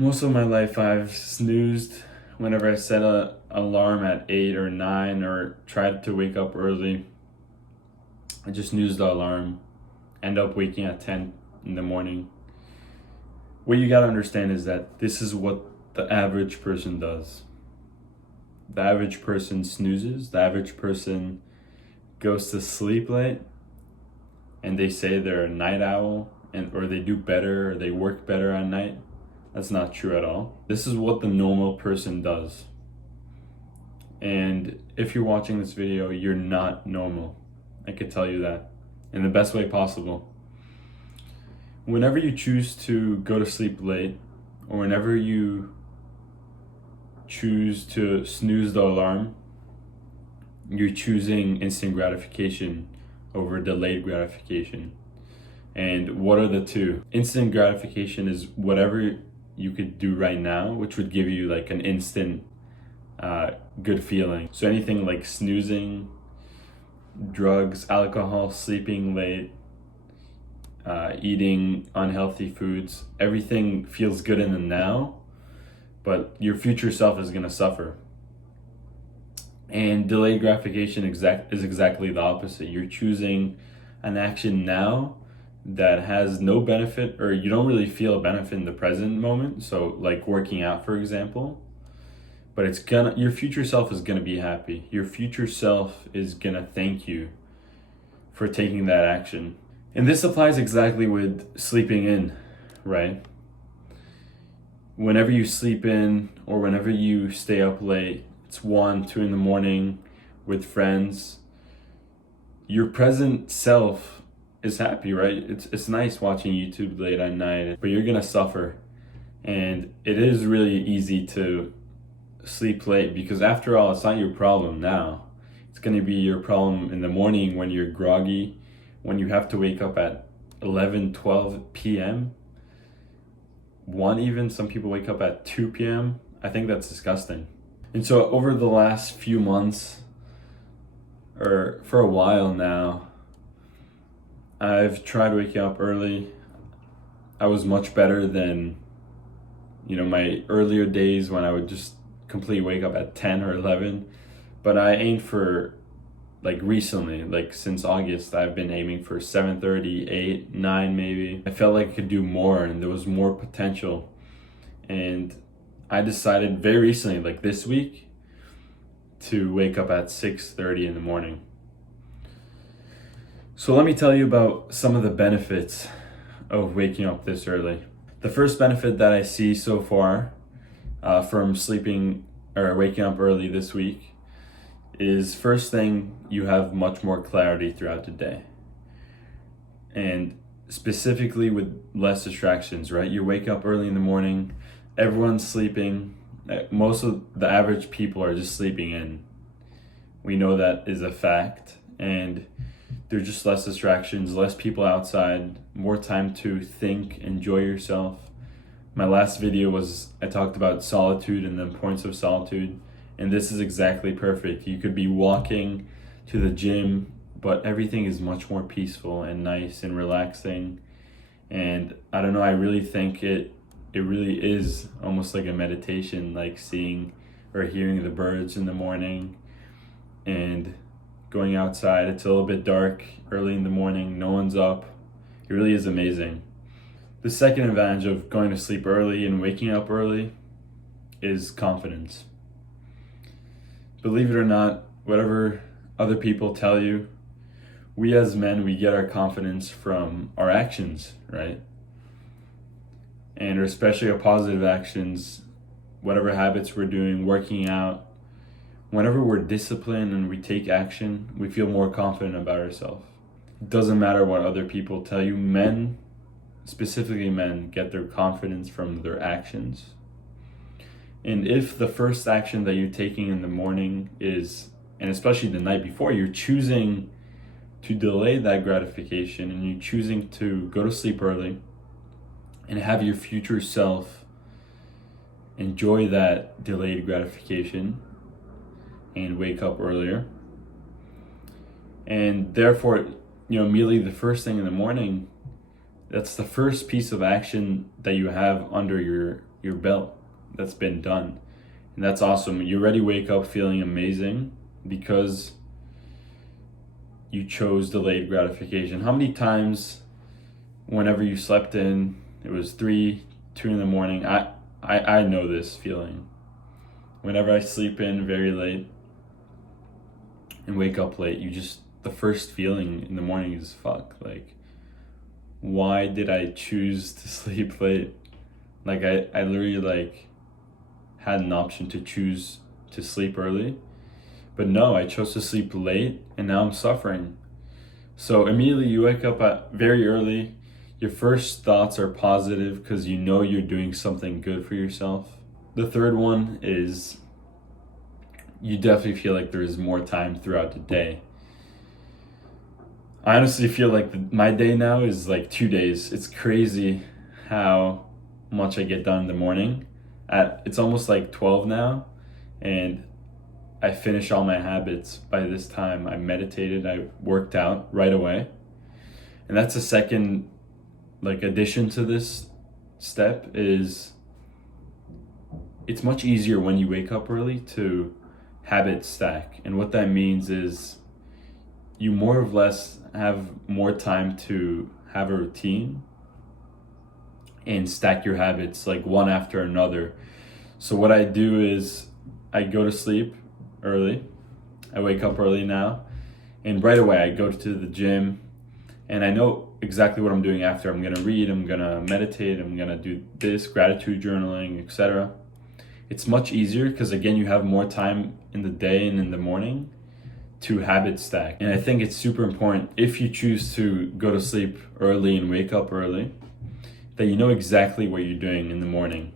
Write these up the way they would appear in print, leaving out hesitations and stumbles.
Most of my life, I've snoozed whenever I set an alarm at 8 or 9 or tried to wake up early. I just snooze the alarm, end up waking at 10 in the morning. What you gotta understand is that this is what the average person does. The average person snoozes, the average person goes to sleep late, and they say they're a night owl or they do better or they work better at night. That's not true at all. This is what the normal person does. And if you're watching this video, you're not normal. I could tell you that in the best way possible. Whenever you choose to go to sleep late, or whenever you choose to snooze the alarm, you're choosing instant gratification over delayed gratification. And what are the two? Instant gratification is whatever you could do right now, which would give you like an instant good feeling. So anything like snoozing, drugs, alcohol, sleeping late, eating unhealthy foods, everything feels good in the now, but your future self is gonna suffer. And delayed gratification is exactly the opposite. You're choosing an action now that has no benefit, or you don't really feel a benefit in the present moment. So like working out, for example, but your future self is gonna be happy. Your future self is gonna thank you for taking that action. And this applies exactly with sleeping in, right? Whenever you sleep in or whenever you stay up late, it's 1, 2 in the morning with friends, your present self is happy, right? It's nice watching YouTube late at night, but you're gonna suffer. And it is really easy to sleep late because after all, it's not your problem now. It's gonna be your problem in the morning when you're groggy, when you have to wake up at 11, 12 p.m. 1 even, some people wake up at 2 p.m. I think that's disgusting. And so over the last few months, or for a while now, I've tried waking up early. I was much better than, my earlier days when I would just completely wake up at 10 or 11. But I aimed for, recently, since August, I've been aiming for 7:30, 8, 9 maybe. I felt like I could do more and there was more potential. And I decided very recently, like this week, to wake up at 6:30 in the morning. So let me tell you about some of the benefits of waking up this early. The first benefit that I see so far from sleeping or waking up early this week is, first thing, you have much more clarity throughout the day. And specifically with less distractions, right? You wake up early in the morning, everyone's sleeping. Most of the average people are just sleeping in. We know that is a fact. And there's just less distractions, less people outside, more time to think, enjoy yourself. My last video I talked about solitude and the importance of solitude. And this is exactly perfect. You could be walking to the gym, but everything is much more peaceful and nice and relaxing. And I don't know, I really think it really is almost like a meditation, like seeing or hearing the birds in the morning and going outside. It's a little bit dark early in the morning, no one's up. It really is amazing. The second advantage of going to sleep early and waking up early is confidence. Believe it or not, whatever other people tell you, we as men, we get our confidence from our actions, right? And especially our positive actions, whatever habits we're doing, working out. Whenever we're disciplined and we take action, we feel more confident about ourselves. It doesn't matter what other people tell you. Men, specifically men, get their confidence from their actions. And if the first action that you're taking in the morning is, and especially the night before, you're choosing to delay that gratification and you're choosing to go to sleep early and have your future self enjoy that delayed gratification and wake up earlier. And therefore, immediately the first thing in the morning, that's the first piece of action that you have under your your belt. That's been done. And that's awesome. You already wake up feeling amazing because you chose delayed gratification. How many times whenever you slept in, it was 3, 2 in the morning. I know this feeling. Whenever I sleep in very late and wake up late, the first feeling in the morning is fuck. Like, why did I choose to sleep late? Like, I literally had an option to choose to sleep early, but no, I chose to sleep late and now I'm suffering. So immediately you wake up very early. Your first thoughts are positive because you know you're doing something good for yourself. The third one is you definitely feel like there is more time throughout the day. I honestly feel like my day now is like 2 days. It's crazy how much I get done in the morning. It's almost like 12 now, and I finish all my habits by this time. I meditated, I worked out right away. And that's a second addition to this step is it's much easier when you wake up early to habit stack. And what that means is you more or less have more time to have a routine and stack your habits one after another. So what I do is I go to sleep early. I wake up early now, and right away I go to the gym, and I know exactly what I'm doing after. I'm gonna read, I'm gonna meditate, I'm gonna do this, gratitude journaling, etc. It's much easier because again, you have more time in the day and in the morning to habit stack. And I think it's super important if you choose to go to sleep early and wake up early, that you know exactly what you're doing in the morning.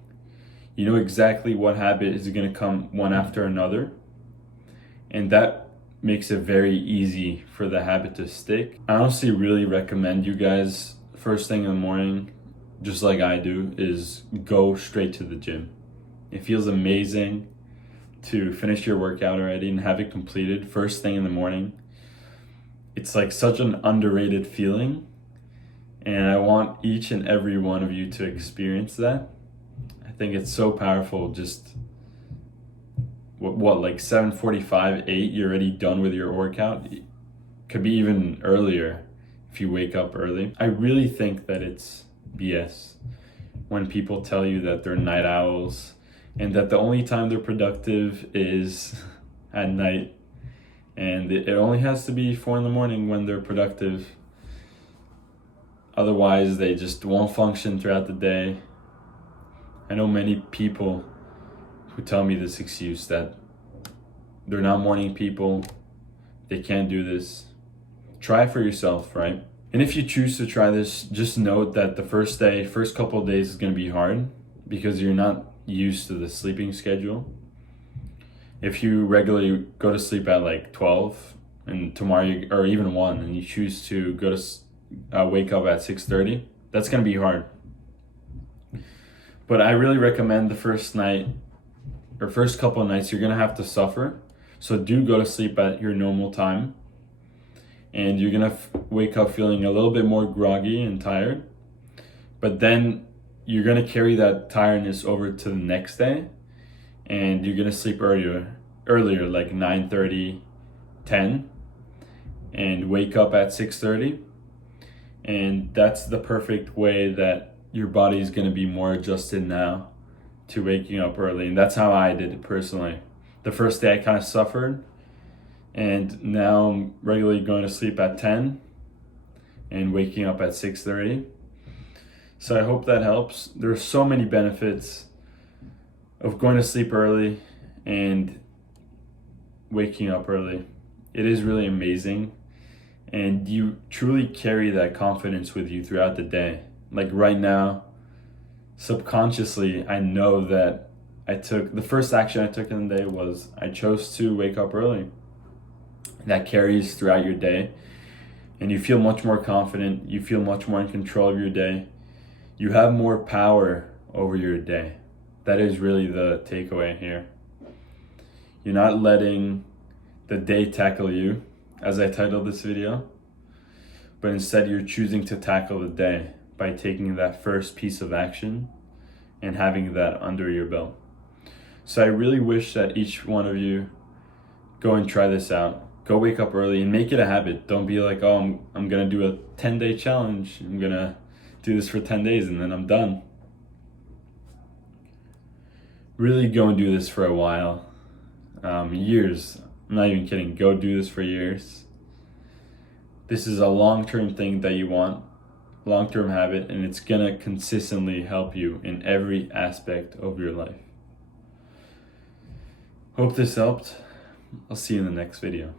You know exactly what habit is gonna come one after another. And that makes it very easy for the habit to stick. I honestly really recommend you guys, first thing in the morning, just like I do, is go straight to the gym. It feels amazing to finish your workout already and have it completed first thing in the morning. It's such an underrated feeling, and I want each and every one of you to experience that. I think it's so powerful. Just what 7:45, 8, you're already done with your workout. It could be even earlier if you wake up early. I really think that it's BS when people tell you that they're night owls and that the only time they're productive is at night, and it only has to be 4 in the morning when they're productive. Otherwise, they just won't function throughout the day. I know many people who tell me this excuse that they're not morning people, they can't do this. Try it for yourself, right? And if you choose to try this, just note that the first couple of days is going to be hard because you're not used to the sleeping schedule. If you regularly go to sleep at 12 and tomorrow or even 1, and you choose to go to wake up at 6:30, that's going to be hard. But I really recommend the first night or first couple of nights you're going to have to suffer. So do go to sleep at your normal time, and you're going to wake up feeling a little bit more groggy and tired. But then you're going to carry that tiredness over to the next day, and you're going to sleep earlier like 9:30, 10, and wake up at 6:30. And that's the perfect way that your body is going to be more adjusted now to waking up early. And that's how I did it personally. The first day I kind of suffered, and now I'm regularly going to sleep at 10 and waking up at 6:30. So I hope that helps. There are so many benefits of going to sleep early and waking up early. It is really amazing, and you truly carry that confidence with you throughout the day. Like right now, subconsciously, I know that the first action I took in the day was I chose to wake up early. That carries throughout your day, and you feel much more confident. You feel much more in control of your day. You have more power over your day. That is really the takeaway here. You're not letting the day tackle you, as I titled this video, but instead you're choosing to tackle the day by taking that first piece of action and having that under your belt. So I really wish that each one of you go and try this out. Go wake up early and make it a habit. Don't be like, oh, I'm gonna do a 10-day challenge. I'm gonna do this for 10 days and then I'm done. Really go and do this for a while. Years. I'm not even kidding. Go do this for years. This is a long-term thing that you want, long-term habit, and it's gonna consistently help you in every aspect of your life. Hope this helped. I'll see you in the next video.